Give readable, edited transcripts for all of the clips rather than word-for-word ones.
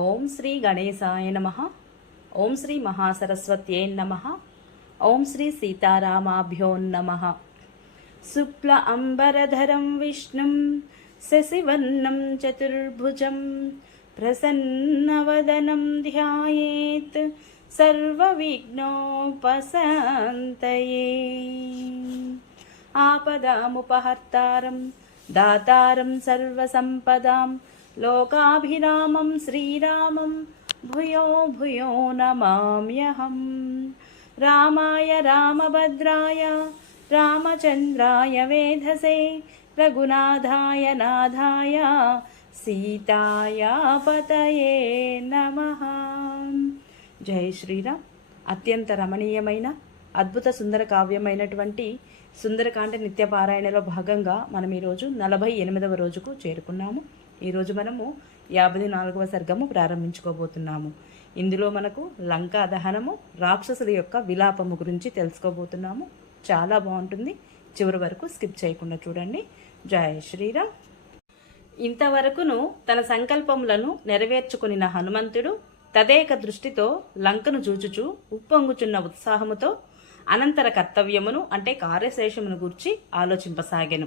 ఓం శ్రీ గణేశాయ నమః. ఓం శ్రీ మహాసరస్వత్యై నమః. ఓం శ్రీ సీతారామాభ్యో నమః. శుక్ల అంబరధరం విష్ణుం శశివర్ణం చతుర్భుజం ప్రసన్నవదనం ధ్యాయేత్ సర్వవిఘ్నోపశాంతయే. ఆపదాముపహర్తారం దాతారం సర్వసంపదాం లోకాభిరామం శ్రీరామం భూయో భూయో నమామ్యహం. రామాయ రామభద్రాయ రామచంద్రాయ వేధసే రఘునాథాయ నాథాయ సీతాయ పతయే నమః. జై శ్రీరామ్. అత్యంత రమణీయమైన అద్భుత సుందర కావ్యమైనటువంటి సుందరకాండ నిత్యపారాయణలో భాగంగా మనం ఈరోజు 48వ రోజుకు చేరుకున్నాము. ఈరోజు మనము 54వ సర్గము ప్రారంభించుకోబోతున్నాము. ఇందులో మనకు లంకా దహనము, రాక్షసుల యొక్క విలాపము గురించి తెలుసుకోబోతున్నాము. చాలా బాగుంటుంది, చివరి వరకు స్కిప్ చేయకుండా చూడండి. జై శ్రీరామ్. ఇంతవరకును తన సంకల్పములను నెరవేర్చుకున్న హనుమంతుడు తదేక దృష్టితో లంకను చూచుచూ ఉప్పొంగుచున్న ఉత్సాహముతో అనంతర కర్తవ్యమును అంటే కార్యశేషమును గూర్చి ఆలోచింపసాగెను.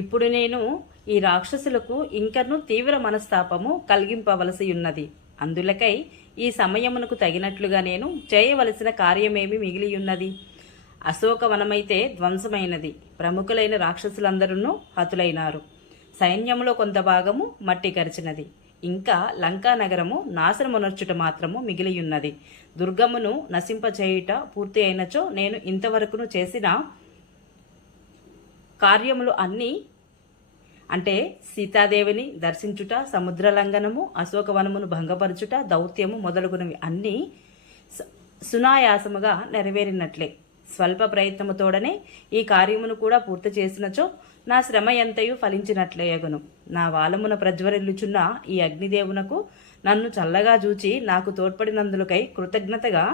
ఇప్పుడు నేను ఈ రాక్షసులకు ఇంకను తీవ్ర మనస్తాపము కలిగింపవలసి ఉన్నది. అందులకై ఈ సమయమునకు తగినట్లుగా నేను చేయవలసిన కార్యమేమి మిగిలియున్నది. అశోకవనమైతే ధ్వంసమైనది, ప్రముఖులైన రాక్షసులందరూ హతులైనారు, సైన్యములో కొంత భాగము మట్టి కరిచినది, ఇంకా లంకా నగరము నాశనమునర్చుట మాత్రము మిగిలియున్నది. దుర్గమును నశింపచేయుట పూర్తి అయినచో నేను ఇంతవరకును చేసిన కార్యములు అన్నీ అంటే సీతాదేవిని దర్శించుట, సముద్ర లంఘనము, అశోకవనమును భంగపరచుట, దౌత్యము మొదలుగునవి అన్నీ సునాయాసముగా నెరవేరినట్లే. స్వల్ప ప్రయత్నముతోడనే ఈ కార్యమును కూడా పూర్తి చేసినచో నా శ్రమ ఎంతయు ఫలించినట్లేయగును. నా వాలమున ప్రజ్వరిల్లుచున్న ఈ అగ్నిదేవునకు నన్ను చల్లగా చూచి నాకు తోడ్పడినందులకై కృతజ్ఞతగా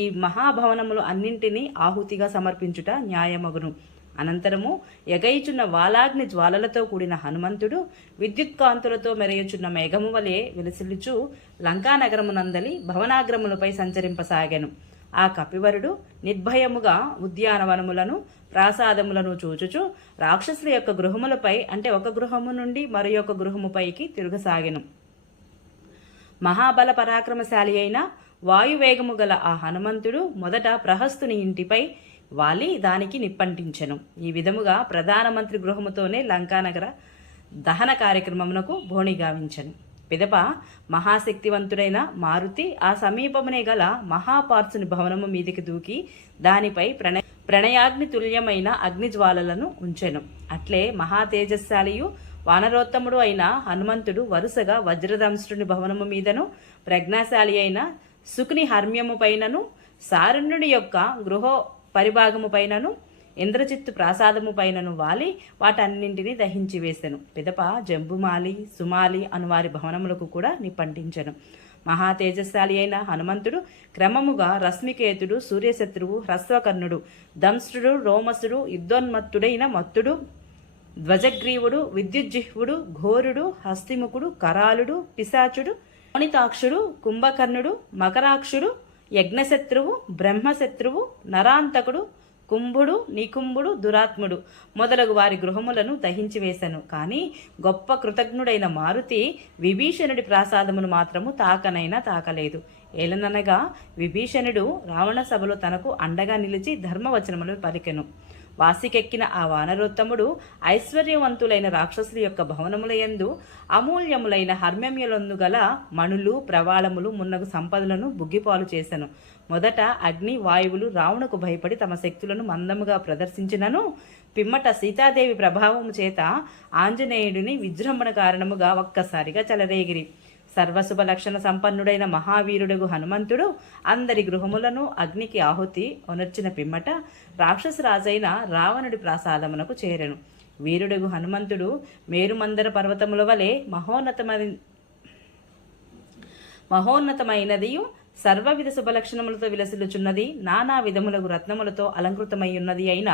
ఈ మహాభవనములు అన్నింటినీ ఆహుతిగా సమర్పించుట న్యాయమగును. అనంతరము ఎగయిచున్న వాలాగ్ని జ్వాలలతో కూడిన హనుమంతుడు విద్యుత్కాంతులతో మెరయుచున్న మేఘము వలె విలసిల్లుచు లంకానగరమునందలి భవనాగ్రములపై సంచరింపసాగాను. ఆ కపివరుడు నిర్భయముగా ఉద్యానవనములను ప్రాసాదములను చూచుచు రాక్షసుల యొక్క గృహములపై అంటే ఒక గృహము నుండి మరొక గృహముపైకి తిరగసాగెను. మహాబల పరాక్రమశాలి అయిన వాయువేగము గల ఆ హనుమంతుడు మొదట ప్రహస్తుని ఇంటిపై వాలి దానికి నిప్పంటించెను. ఈ విధముగా ప్రధానమంత్రి గృహముతోనే లంకానగర దహన కార్యక్రమమునకు బోణిగావించెను. పిదప మహాశక్తివంతుడైన మారుతి ఆ సమీపమునే గల మహాపార్చుని భవనము మీదికి దూకి దానిపై ప్రణయాగ్ని తుల్యమైన అగ్నిజ్వాలలను ఉంచెను. అట్లే మహాతేజస్శాలియు వానరోత్తముడు అయిన హనుమంతుడు వరుసగా వజ్రదంష్ట్రుని భవనము మీదను, ప్రజ్ఞాశాలి అయిన సుకుని హర్మ్యము పైనను, సారణ్యుని యొక్క గృహ పరిభాగము పైనను, ఇంద్రజిత్తు ప్రాసాదము పైనను వాలి వాటన్నింటినీ దహించి వేసెను. పిదప జంబుమాలి, సుమాలి అను వారి భవనములకు కూడా నిప్పంటించెను. మహాతేజస్శాలి అయిన హనుమంతుడు క్రమముగా రశ్మికేతుడు, సూర్యశత్రువు, హ్రస్వకర్ణుడు, దంష్ట్రుడు, రోమసుడు, యుద్ధోన్మత్తుడైన మత్తుడు, ధ్వజగ్రీవుడు, విద్యుజ్జిహ్వుడు, ఘోరుడు, హస్తిముఖుడు, కరాలుడు, పిశాచుడు, మణితాక్షుడు, కుంభకర్ణుడు, మకరాక్షుడు, యజ్ఞశత్రువు, బ్రహ్మశత్రువు, నరాంతకుడు, కుంభుడు, నికుంభుడు, దురాత్ముడు మొదలగు వారి గృహములను దహించి వేశను. కానీ గొప్ప కృతజ్ఞుడైన మారుతి విభీషణుడి ప్రాసాదమును మాత్రము తాకనైనా తాకలేదు. ఏలననగా విభీషణుడు రావణ సభలో తనకు అండగా నిలిచి ధర్మవచనములు పలికెను. వాసికెక్కిన ఆ వానరోత్తముడు ఐశ్వర్యవంతులైన రాక్షసుల యొక్క భవనములయందు అమూల్యములైన హర్మ్యములందు గల మణులు, ప్రవాళములు మున్నగు సంపదలను బుగ్గిపాలు చేసెను. మొదట అగ్ని, వాయువులు రావణుకు భయపడి తమ శక్తులను మందముగా ప్రదర్శించినను పిమ్మట సీతాదేవి ప్రభావము చేత ఆంజనేయుడిని విజృంభణ కారణముగా ఒక్కసారిగా చెలరేగిరి. సర్వశుభ లక్షణ సంపన్నుడైన మహావీరుడుగు హనుమంతుడు అందరి గృహములను అగ్నికి ఆహుతి ఒనర్చిన పిమ్మట రాక్షసరాజైన రావణుడి ప్రాసాదమునకు చేరెను. వీరుడుగు హనుమంతుడు మేరుమందర పర్వతముల వలె మహోన్నతమైనదియు సర్వవిధ శుభలక్షణములతో విలసిల్లుచున్నది, నానా విధములకు రత్నములతో అలంకృతమై ఉన్నది అయిన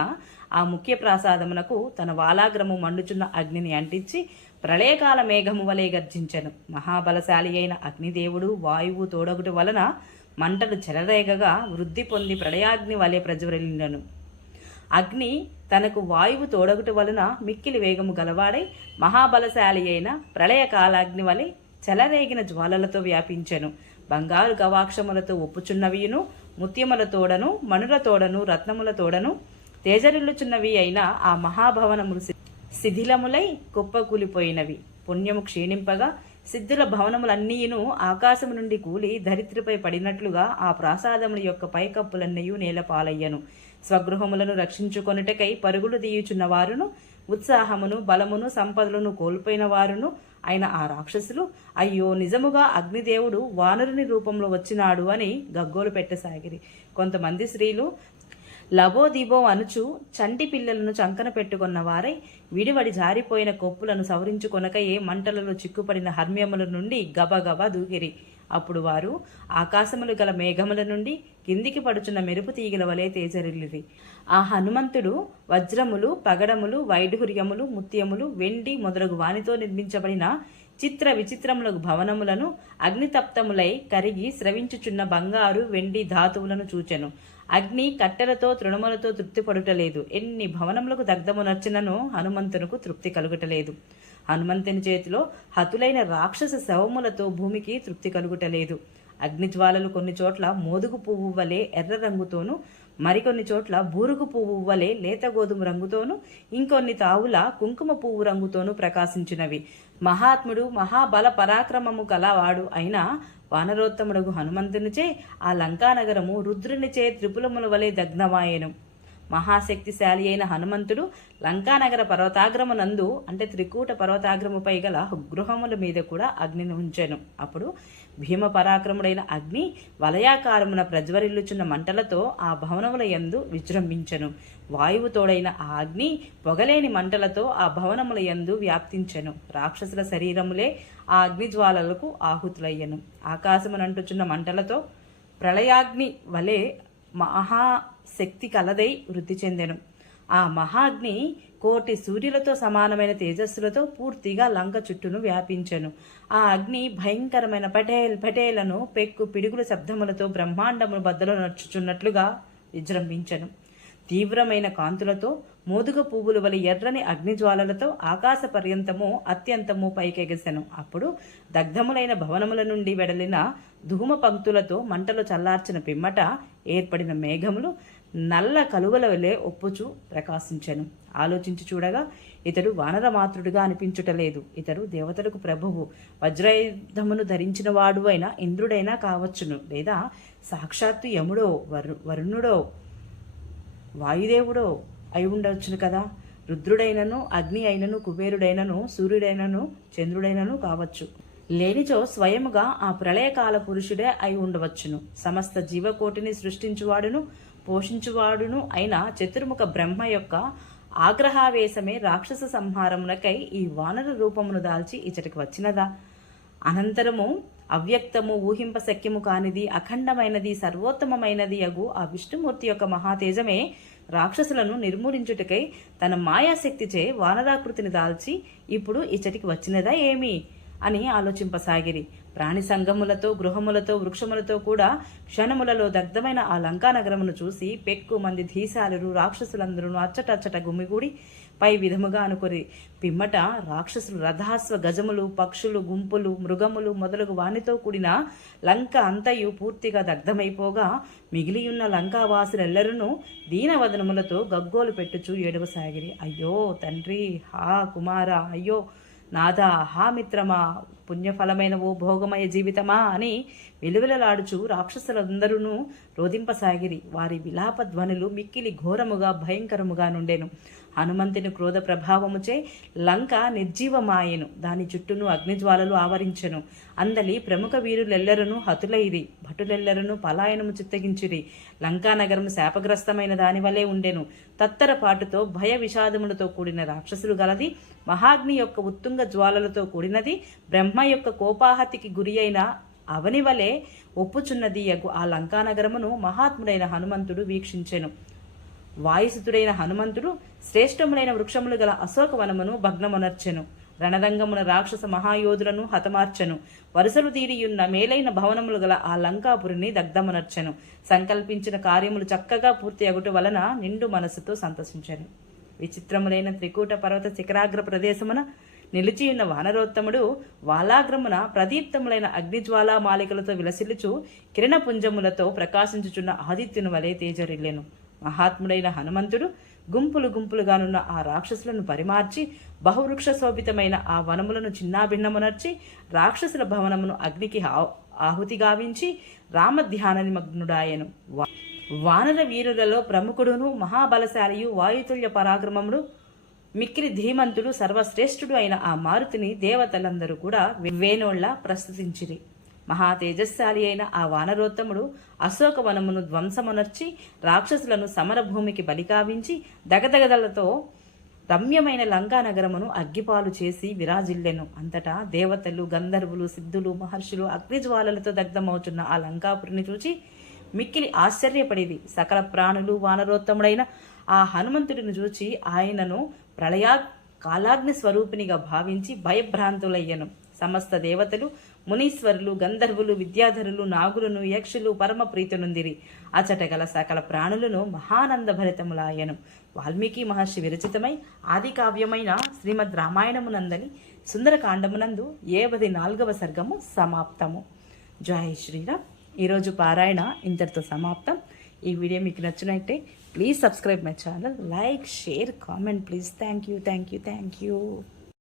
ఆ ముఖ్య ప్రాసాదమునకు తన వాలాగ్రము మండుచున్న అగ్నిని అంటించి ప్రళయకాల మేఘము వలె గర్జించెను. మహాబలశాలి అయిన అగ్నిదేవుడు వాయువు తోడగుటి వలన మంటలు చెలరేగగా వృద్ధి పొంది ప్రళయాగ్ని వలె ప్రజ్వరిల్లెను. అగ్ని తనకు వాయువు తోడగుటి వలన మిక్కిలి వేగము గలవాడై మహాబలశాలి అయిన ప్రళయకాలాగ్ని వలె చెలరేగిన జ్వాలలతో వ్యాపించెను. బంగారు గవాక్షములతో ఒప్పుచున్నవియును, ముత్యములతోడను, మణులతోడను, రత్నములతోడను తేజరిల్లుచున్నవి అయిన ఆ మహాభవనములు శిథిలములై కుప్పకూలిపోయినవి. పుణ్యము క్షీణింపగా సిద్ధుల భవనములన్నీయును ఆకాశము నుండి కూలి ధరిత్రిపై పడినట్లుగా ఆ ప్రాసాదముల యొక్క పైకప్పులన్నయూ నేలపాలయ్యను. స్వగృహములను రక్షించుకొనుటకై పరుగులు తీయుచున్న వారును, ఉత్సాహమును, బలమును, సంపదలను కోల్పోయిన వారును అయిన ఆ రాక్షసులు, అయ్యో నిజముగా అగ్నిదేవుడు వానరుని రూపంలో వచ్చినాడు అని గగ్గోలు పెట్టసాగిరి. కొంతమంది స్త్రీలు లబోదిబో అనుచు చంటి పిల్లలను చంకన పెట్టుకున్న వారై విడివడి జారిపోయిన కొప్పులను సవరించుకొనకయే మంటలలో చిక్కుపడిన హర్మ్యముల నుండి గబగబా దూకిరి. అప్పుడు వారు ఆకాశములు గల మేఘముల నుండి కిందికి పడుచున్న మెరుపు తీగల వలె తేజరిల్లిరి. ఆ హనుమంతుడు వజ్రములు, పగడములు, వైఢూర్యములు, ముత్యములు, వెండి మొదలగు వానితో నిర్మించబడిన చిత్ర విచిత్రములకు భవనములను, అగ్నితప్తములై కరిగి స్రవించుచున్న బంగారు, వెండి ధాతువులను చూచెను. అగ్ని కట్టెలతో తృణములతో తృప్తి పడుటలేదు. ఎన్ని భవనములకు దగ్ధము నచ్చినను హనుమంతునకు తృప్తి కలుగుటలేదు. హనుమంతుని చేతిలో హతులైన రాక్షస శవములతో భూమికి తృప్తి కలుగుటలేదు. అగ్నిజ్వాలలు కొన్ని చోట్ల మోదుగు పువ్వు వలె ఎర్ర రంగుతోనూ, మరికొన్ని చోట్ల బూరుగు పువ్వు వలె లేత గోధుమ రంగుతోనూ, ఇంకొన్ని తావుల కుంకుమ పువ్వు రంగుతోనూ ప్రకాశించినవి. మహాత్ముడు, మహాబల పరాక్రమము కలవాడు అయిన వానరోత్తముడు హనుమంతునిచే ఆ లంకానగరము రుద్రునిచే త్రిపులముల వలె దగ్ధమాయెను. మహాశక్తిశాలి అయిన హనుమంతుడు లంకానగర పర్వతాగ్రమునందు అంటే త్రికూట పర్వతాగ్రముపై గల గృహముల మీద కూడా అగ్నిని ఉంచెను. అప్పుడు భీమ పరాక్రముడైన అగ్ని వలయాకారమున ప్రజ్వరిల్లుచున్న మంటలతో ఆ భవనముల యందు విజృంభించెను. వాయువు తోడైన ఆ అగ్ని పొగలేని మంటలతో ఆ భవనముల యందు వ్యాప్తించెను. రాక్షసుల శరీరములే ఆ అగ్నిజ్వాలలకు ఆహుతులయ్యను. ఆకాశమునంటుచున్న మంటలతో ప్రళయాగ్ని వలె మహాశక్తి కలదై వృద్ధి చెందెను. ఆ మహాగ్ని కోటి సూర్యులతో సమానమైన తేజస్సులతో పూర్తిగా లంక చుట్టూను వ్యాపించెను. ఆ అగ్ని భయంకరమైన పటేల్ పటేలను పెక్కు పిడుగుల శబ్దములతో బ్రహ్మాండమును బద్దలు నడుచుచున్నట్లుగా విజృంభించెను. తీవ్రమైన కాంతులతో మోదుగ పువ్వుల వలె ఎర్రని అగ్నిజ్వాలలతో ఆకాశ పర్యంతము అత్యంతము పైకెగసెను. అప్పుడు దగ్ధములైన భవనముల నుండి వెడలిన ధూమ పంక్తులతో మంటలు చల్లార్చిన పిమ్మట ఏర్పడిన మేఘములు నల్ల కలువల వలె ఒప్పుచూ ప్రకాశించెను. ఆలోచించి చూడగా ఇతడు వానరమాతృడిగా అనిపించుటలేదు. ఇతడు దేవతలకు ప్రభువు, వజ్రాయుధమును ధరించిన వాడు అయిన ఇంద్రుడైనా కావచ్చును, లేదా సాక్షాత్తు యముడో, వరుణుడో, వాయుదేవుడో అయి ఉండవచ్చును కదా. రుద్రుడైనను, అగ్ని అయినను, కుబేరుడైనను, సూర్యుడైనను, చంద్రుడైనను కావచ్చు. లేనిచో స్వయముగా ఆ ప్రళయకాల పురుషుడే అయి ఉండవచ్చును. సమస్త జీవకోటిని సృష్టించువాడును పోషించువాడును అయిన చతుర్ముఖ బ్రహ్మ యొక్క ఆగ్రహావేశమే రాక్షస సంహారమునకై ఈ వానర రూపమును దాల్చి ఇచ్చటికి వచ్చినదా? అనంతరము అవ్యక్తము, ఊహింప శక్యము కానిది, అఖండమైనది, సర్వోత్తమమైనది అగు ఆ విష్ణుమూర్తి యొక్క మహాతేజమే రాక్షసులను నిర్మూలించుటకై తన మాయాశక్తిచే వానరాకృతిని దాల్చి ఇప్పుడు ఇచ్చటికి వచ్చినదా ఏమి అని ఆలోచింపసాగిరి. ప్రాణి సంగములతో, గృహములతో, వృక్షములతో కూడా క్షణములలో దగ్ధమైన ఆ లంకానగరమును చూసి పెక్కు మంది ధీశాలురు రాక్షసులందరూ అచ్చటచ్చట గుమిగూడి పై విధముగా అనుకొరి. పిమ్మట రాక్షసులు రథాశ్వ గజములు, పక్షులు, గుంపులు, మృగములు మొదలగు వానితో కూడిన లంక అంతయు పూర్తిగా దగ్ధమైపోగా మిగిలియున్న లంకావాసులెల్లరూ దీనవదనములతో గగ్గోలు పెట్టుచూ ఏడవసాగిరి. అయ్యో తండ్రి, హా కుమార, అయ్యో నాదా, హా మిత్రమా, పుణ్యఫలమైన ఓ భోగమయ జీవితమా అని విలువిలలాడుచు రాక్షసులందరూ రోధింపసాగిరి. వారి విలాప ధ్వనులు మిక్కిలి ఘోరముగా భయంకరముగా నుండెను. హనుమంతుని క్రోధ ప్రభావముచే లంక నిర్జీవమాయెను. దాని చుట్టూను అగ్నిజ్వాలలు ఆవరించెను. అందలి ప్రముఖ వీరులెల్లరూ హతులైరి. భటులెల్లరూ పలాయనము చిత్తగించిరి. లంకానగరము శాపగ్రస్తమైన దాని వలె ఉండెను. తత్తరపాటుతో భయ విషాదములతో కూడిన రాక్షసులు గలది. మహాగ్ని యొక్క ఉత్తుంగ జ్వాలలతో కూడినది. బ్రహ్మ యొక్క కోపాహతికి గురి అయిన అవని వలె ఒప్పుచున్నది యగు ఆ లంకానగరమును మహాత్ముడైన హనుమంతుడు వీక్షించెను. వాయుసుతుడైన హనుమంతుడు శ్రేష్టములైన వృక్షములు గల అశోకవనమును భగ్నమునర్చెను. రణరంగమున రాక్షస మహాయోధులను హతమార్చెను. వరుసలు తీరియున్న మేలైన భవనములు గల ఆ లంకాపురిని దగ్ధమునర్చెను. సంకల్పించిన కార్యములు చక్కగా పూర్తి అగుట వలన నిండు మనసుతో సంతసించెను. విచిత్రములైన త్రికూట పర్వత శిఖరాగ్ర ప్రదేశమున నిలిచియున్న వానరోత్తముడు వాలాగ్రమున ప్రదీప్తములైన అగ్నిజ్వాలా మాలికలతో విలసిల్లుచు కిరణపుంజములతో ప్రకాశించుచున్న ఆదిత్యుని వలె తేజరిల్లెను. మహాత్ముడైన హనుమంతుడు గుంపులు గుంపులుగానున్న ఆ రాక్షసులను పరిమార్చి బహువృక్ష శోభితమైన ఆ వనములను చిన్నాభిన్నమునర్చి రాక్షసుల భవనమును అగ్నికి ఆహుతి గావించి రామధ్యాన నిమగ్నుడాయను. వానర వీరులలో ప్రముఖుడును మహాబలశాలియు వాయుతుల్య పరాక్రమముడు మిక్కిలి ధీమంతుడు సర్వశ్రేష్ఠుడు అయిన ఆ మారుతిని దేవతలందరూ కూడా వేణోళ్ల ప్రస్తుతించిరి. మహా తేజస్శాలి అయిన ఆ వానరోత్తముడు అశోకవనమును ధ్వంసమునర్చి రాక్షసులను సమరభూమికి బలికావించి దగదగదలతో రమ్యమైన లంకానగరమును అగ్గిపాలు చేసి విరాజిల్లెను. అంతటా దేవతలు, గంధర్వులు, సిద్ధులు, మహర్షులు అగ్నిజ్వాలలతో దగ్ధమవుతున్న ఆ లంకాపురిని చూచి మిక్కిలి ఆశ్చర్యపడేది. సకల ప్రాణులు వానరోత్తముడైన ఆ హనుమంతుడిని చూచి ఆయనను కాలాగ్ని స్వరూపినిగా భావించి భయభ్రాంతులయ్యను. సమస్త దేవతలు, మునీశ్వరులు, గంధర్వులు, విద్యాధరులు, నాగులను, యక్షులు పరమ ప్రీతినొందిరి. అచట గల సకల ప్రాణులను మహానంద భరితములాయను. వాల్మీకి మహర్షి విరచితమై ఆది కావ్యమైన శ్రీమద్ రామాయణమునందలి సుందరకాండమునందు 74వ సర్గము సమాప్తము. జై శ్రీరామ్. ఈరోజు పారాయణ ఇంతటితో సమాప్తం. ఈ వీడియో మీకు నచ్చినట్టే please subscribe my channel, like, share, comment please. Thank you.